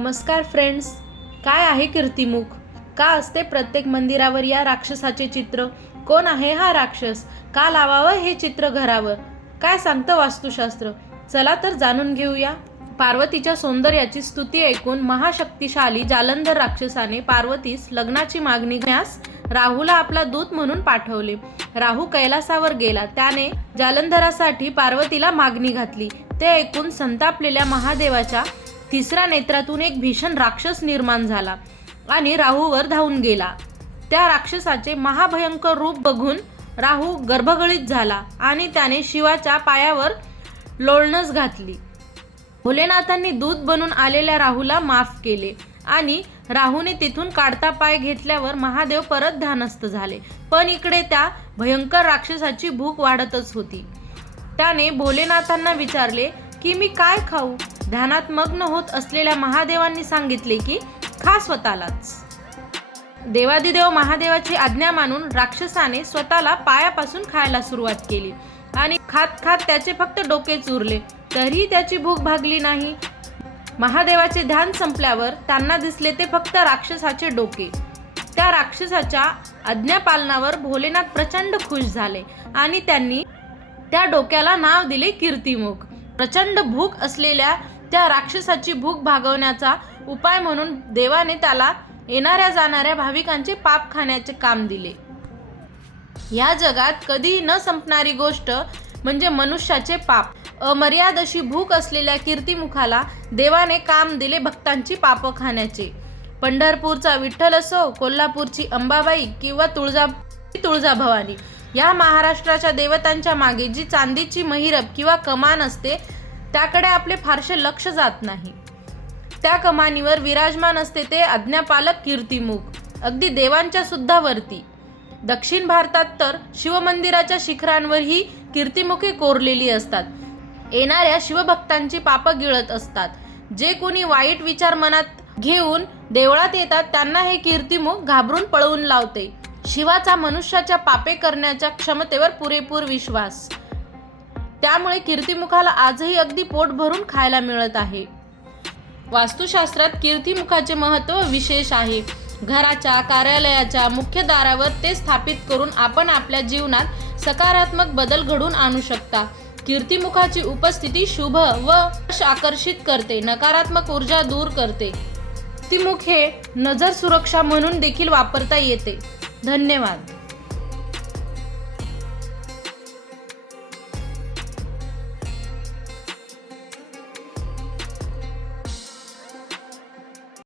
नमस्कार फ्रेंड्स. काय आहे कीर्तिमुख? का असते प्रत्येक मंदिरावर या राक्षसाचे चित्र? कोण आहे हा राक्षस? का लावावं हे चित्र घरावर? काय सांगतं वास्तुशास्त्र? चला तर जाणून घेऊया. पार्वतीच्या सौंदर्याची स्तुती ऐकून महाशक्तिशाली जालंधर राक्षसाने पार्वतीस लग्नाची मागणी घेण्यास राहूला आपला दूत म्हणून पाठवले. राहू कैलासावर गेला. त्याने जालंधरासाठी पार्वतीला मागणी घातली. ते ऐकून संतापलेल्या महादेवाच्या तिसऱ्या नेत्रातून एक भीषण राक्षस निर्माण झाला आणि राहूवर धावून गेला. त्या राक्षसाचे महाभयंकर रूप बघून राहू गर्भगळीत झाला आणि त्याने शिवाच्या पायावर लोळणस घातली. भोलेनाथांनी दूध बनून आलेल्या राहूला माफ केले आणि राहूने तिथून काढता पाय घेतल्यावर महादेव परत ध्यानस्थ झाले. पण इकडे त्या भयंकर राक्षसाची भूक वाढतच होती. त्याने भोलेनाथांना विचारले की मी काय खाऊ? ध्यानात मग्न होत असलेल्या महादेवांनी सांगितले की खा स्वतःलाच. देवादिदेव महादेवाची आज्ञा मानून राक्षसाने स्वतःला पायापासून खायला सुरुवात केली आणि खात खात त्याचे फक्त डोकेच उरले तरीही त्याची भूक भागली नाही. महादेवाचे ध्यान संपल्यावर त्यांना दिसले ते फक्त राक्षसाचे डोके. त्या राक्षसाच्या आज्ञापालनावर भोलेनाथ प्रचंड खुश झाले आणि त्यांनी त्या डोक्याला नाव दिले कीर्तिमुख. प्रचंड भूक असलेल्या त्या राक्षसाची भूक भागवण्याचा उपाय म्हणून देवाने त्याला येणाऱ्या जाणाऱ्या भाविकांचे पाप खाण्याचे काम दिले. या जगात कधी न संपणारी गोष्ट म्हणजे मनुष्याचे पाप. अमर्याद अशी भूक असलेल्या कीर्तिमुखाला देवाने काम दिले भक्तांची पाप खाण्याचे. पंढरपूरचा विठ्ठल असो कोल्हापूरची अंबाबाई किंवा तुळजा तुळजाभवानी. या महाराष्ट्राच्या देवतांच्या मागे जी चांदीची महिरप किंवा कमान असते त्याकडे आपले फारसे लक्ष जात नाही. त्या कमानीवर विराजमान असते ते आज्ञापालक कीर्तिमुख अगदी देवांच्या सुद्धा वरती. दक्षिण भारतात तर शिवमंदिराच्या शिखरांवरही कीर्तिमुखे कोरलेली असतात. येणाऱ्या शिवभक्तांची पापं गिळत असतात. जे कोणी वाईट विचार मनात घेऊन देवळात येतात त्यांना हे कीर्तिमुख घाबरून पळवून लावते. शिवाचा मनुष्याच्या पापे करण्याच्या क्षमतेवर पुरेपूर विश्वास. त्यामुळे कीर्तिमुखाला आजही अगदी पोट भरून खायला मिळत आहे. वास्तुशास्त्रात कीर्तिमुखाचे महत्त्व विशेष आहे. घराच्या कार्यालयाच्या मुख्य दारावर ते स्थापित करून आपण आपल्या जीवनात सकारात्मक बदल घडून आणू शकता. कीर्तिमुखाची उपस्थिती शुभ व आकर्षित करते नकारात्मक ऊर्जा दूर करते. कीर्तिमुख हे नजर सुरक्षा म्हणून देखील वापरता येते. धन्यवाद.